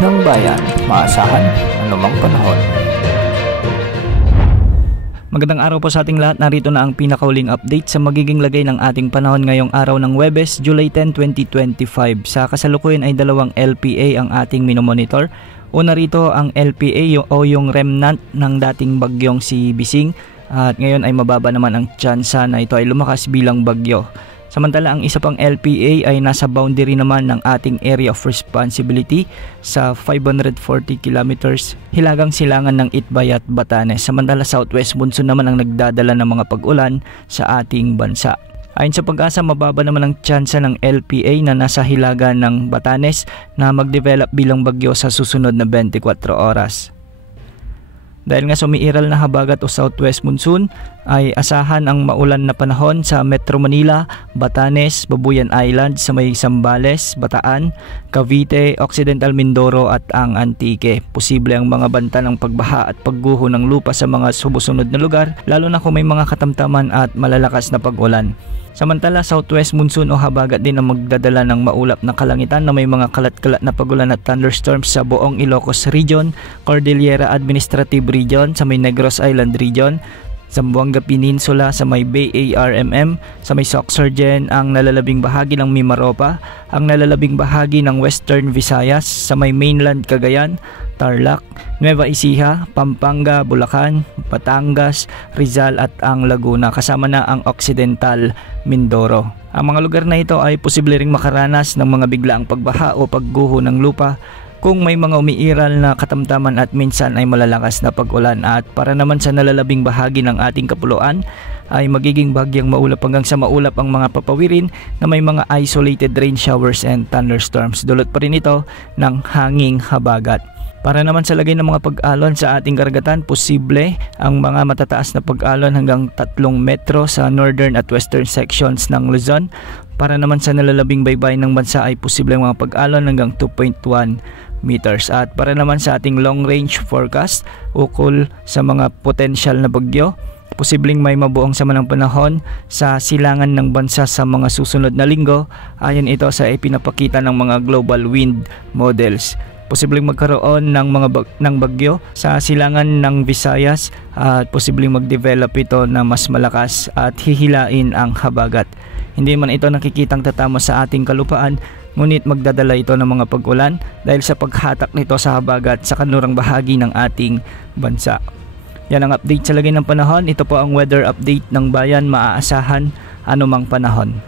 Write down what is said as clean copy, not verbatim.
ng bayan, maasahan anumang panahon. Magandang araw po sa ating lahat. Narito na ang pinakauling update sa magiging lagay ng ating panahon ngayong araw ng Huwebes, July 10, 2025. Sa kasalukuyan ay dalawang LPA ang ating minomonitor. Una rito ang LPA o yung remnant ng dating bagyong si Bising, at ngayon ay mababa naman ang tsansa na ito ay lumakas bilang bagyo. Samantala ang isa pang LPA ay nasa boundary naman ng ating area of responsibility sa 540 kilometers hilagang silangan ng Itbay at Batanes. Samantala southwest monsoon naman ang nagdadala ng mga pag-ulan sa ating bansa. Ayon sa Pag-asa, mababa naman ang tsansa ng LPA na nasa hilaga ng Batanes na mag-develop bilang bagyo sa susunod na 24 oras. Dahil nga sumiiral na habagat o southwest monsoon, ay asahan ang maulan na panahon sa Metro Manila, Batanes, Babuyan Island, sa may Zambales, Bataan, Cavite, Occidental Mindoro at ang Antique. Posible ang mga banta ng pagbaha at pagguho ng lupa sa mga sumusunod na lugar, lalo na kung may mga katamtaman at malalakas na pag-ulan. Samantala, southwest monsoon o habagat din ang magdadala ng maulap na kalangitan na may mga kalat-kalat na pagulan at thunderstorms sa buong Ilocos Region, Cordillera Administrative Region, sa may Negros Island Region, Zamboanga Peninsula, sa may Bay ARMM, sa may Sorsogon, ang nalalabing bahagi ng Mimaropa, ang nalalabing bahagi ng Western Visayas, sa may mainland Cagayan, Tarlac, Nueva Ecija, Pampanga, Bulacan, Batangas, Rizal at ang Laguna, kasama na ang Occidental Mindoro. Ang mga lugar na ito ay posible ring makaranas ng mga biglaang pagbaha o pagguho ng lupa kung may mga umiiral na katamtaman at minsan ay malalakas na pag-ulan. At para naman sa nalalabing bahagi ng ating kapuluan ay magiging bagyang maulap hanggang sa maulap ang mga papawirin na may mga isolated rain showers and thunderstorms. Dulot pa rin ito ng hanging habagat. Para naman sa lagay ng mga pag-alon sa ating karagatan, posible ang mga matataas na pag-alon hanggang 3 metro sa northern at western sections ng Luzon. Para naman sa nalalabing baybayin ng bansa ay posible ang mga pag-alon hanggang 2.1 meters. At para naman sa ating long range forecast, ukol sa mga potensyal na bagyo, posibleng may mabuong sama ng panahon sa silangan ng bansa sa mga susunod na linggo, ayon ito sa ipinapakita ng mga global wind models. Posibleng magkaroon ng ng bagyo sa silangan ng Visayas at posibleng mag-develop ito na mas malakas at hihilain ang habagat. Hindi man ito nakikitang tatama sa ating kalupaan, ngunit magdadala ito ng mga pag-ulan dahil sa paghatak nito sa habagat sa kanlurang bahagi ng ating bansa. Yan ang update sa lagay ng panahon. Ito po ang weather update ng bayan, maaasahan anumang panahon.